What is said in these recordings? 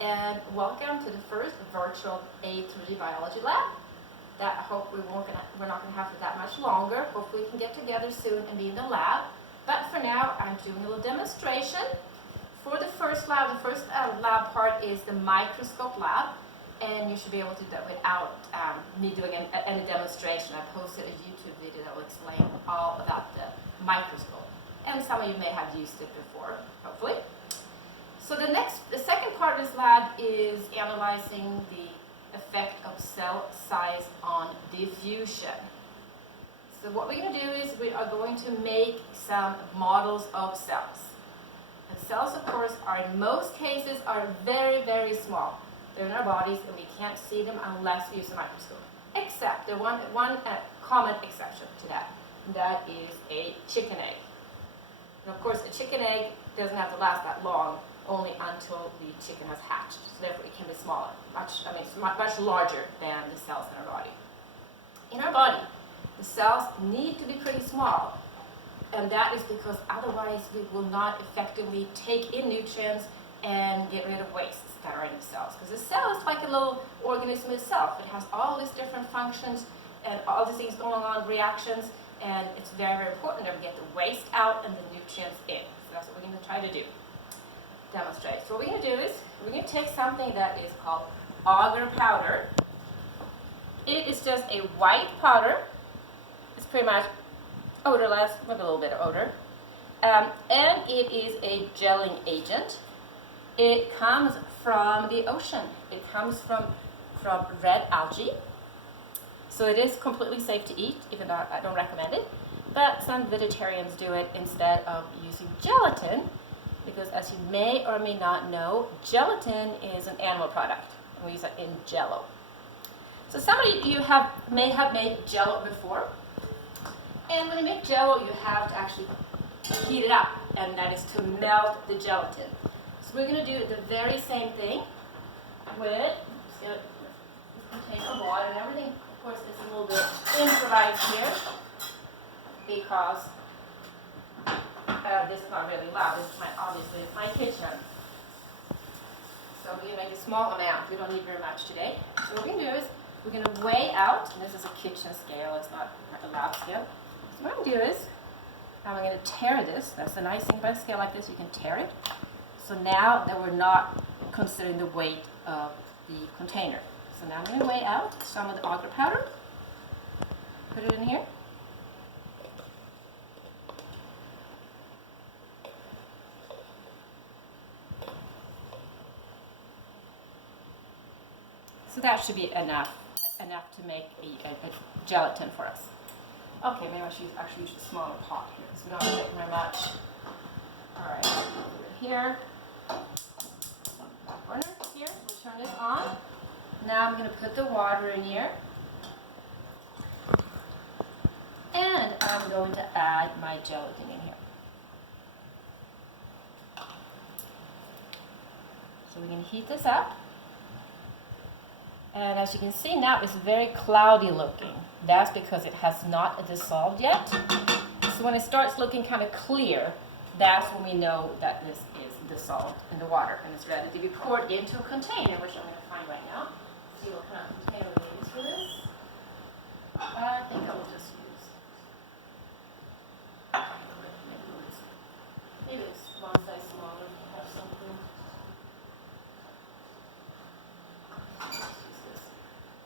and welcome to the first virtual A3 biology lab. That I hope we're not gonna have for that much longer. Hopefully we can get together soon and be in the lab. But for now, I'm doing a little demonstration. For the first lab, lab part is the microscope lab, and you should be able to do that without me doing any demonstration. I posted a YouTube video that will explain all about the microscope, and some of you may have used it before, hopefully. So the second part of this lab is analyzing the effect of cell size on diffusion. So what we're going to do is we are going to make some models of cells. And cells, of course, are in most cases are very, very small. They're in our bodies and we can't see them unless we use a microscope. Except the one common exception to that, and that is a chicken egg. And of course, a chicken egg doesn't have to last that long, only until the chicken has hatched. So therefore, it can be smaller, much larger than the cells in our body. In our body, the cells need to be pretty small, and that is because otherwise we will not effectively take in nutrients and get rid of wastes that are in the cells. Because the cell is like a little organism itself. It has all these different functions and all these things going on, reactions, and it's very, very important that we get the waste out and the nutrients in. So that's what we're going to try to do. Demonstrate. So what we're going to do is we're going to take something that is called agar powder. It is just a white powder. It's pretty much odorless with a little bit of odor. And it is a gelling agent. It comes from the ocean. It comes from red algae. So it is completely safe to eat, even though I don't recommend it. But some vegetarians do it instead of using gelatin, because as you may or may not know, gelatin is an animal product. And we use it in Jell-O. So some of you may have made Jell-O before. And when you make Jell-O, you have to actually heat it up, and that is to melt the gelatin. So we're going to do the very same thing with a container of water and everything. Of course, it's a little bit improvised here because this is not really loud. This is obviously my kitchen. So we're going to make a small amount. We don't need very much today. So what we're going to do is we're going to weigh out. And this is a kitchen scale. It's not a lab scale. So what I'm going to do is I'm going to tear this. That's the nice thing about a scale like this. You can tear it. So now that we're not considering the weight of the container. So now I'm going to weigh out some of the agar powder. Put it in here. So that should be enough to make a gelatin for us. Okay, maybe I should actually use a smaller pot here because we don't have to make very much. All right, put it here. Back burner here. We'll turn this on. Now I'm going to put the water in here. And I'm going to add my gelatin in here. So we can heat this up. And as you can see now, it's very cloudy looking. That's because it has not dissolved yet. So when it starts looking kind of clear, that's when we know that this is dissolved in the water and it's ready to be poured into a container, which I'm going to find right now. See what kind of container we use for this. I think I will just use maybe it's one size smaller. Have something.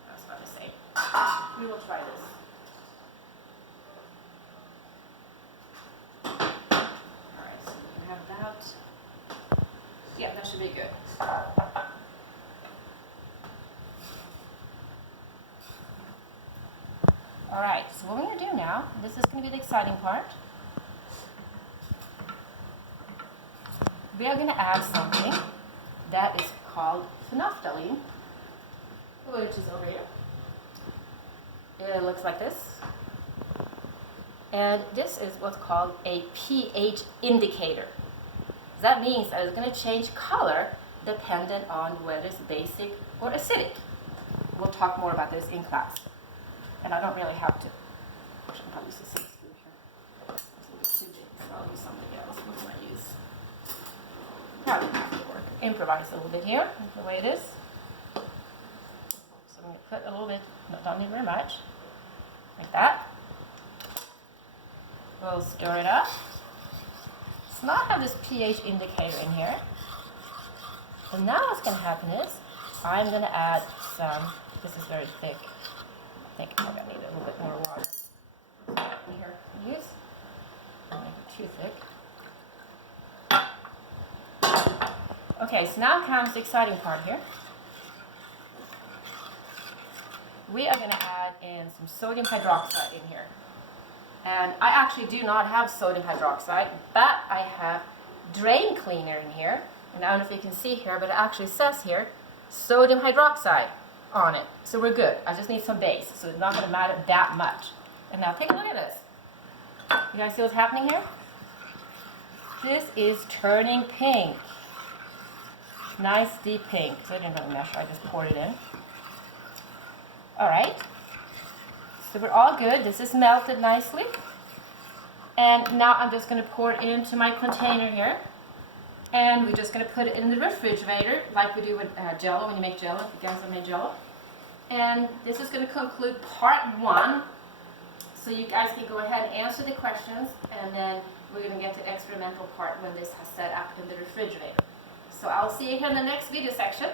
That's about the same. We will try this. Alright, so we can have that. Yeah, that should be good. Alright, so what we're going to do now, this is going to be the exciting part. We are going to add something that is called phenolphthalein, which is over here. It looks like this. And this is what's called a pH indicator. That means that it's going to change color dependent on whether it's basic or acidic. We'll talk more about this in class. And I don't really have to. Actually, I'll probably use the same spoon here. It's a little bit too big, so I'll use something else. What can I use? Probably have to work. improvise a little bit here, the way it is. So I'm going to put a little bit, don't need very much, like that. We'll stir it up. So now I have this pH indicator in here. So now what's going to happen is I'm going to add some, this is very thick. I think I'm going to need a little bit more water. Here, use. Don't make it too thick. Okay, so now comes the exciting part here. We are going to add in some sodium hydroxide in here. And I actually do not have sodium hydroxide, but I have drain cleaner in here. And I don't know if you can see here, but it actually says here, sodium hydroxide on it. So we're good. I just need some base, so it's not going to matter that much. And now take a look at this. You guys see what's happening here? This is turning pink. Nice deep pink. So I didn't really measure, I just poured it in. Alright. So we're all good. This is melted nicely. And now I'm just going to pour it into my container here. And we're just going to put it in the refrigerator like we do with Jello when you make Jello, if you guys have made Jello. And this is going to conclude part 1. So you guys can go ahead and answer the questions, and then we're going to get to the experimental part when this has set up in the refrigerator. So I'll see you here in the next video section.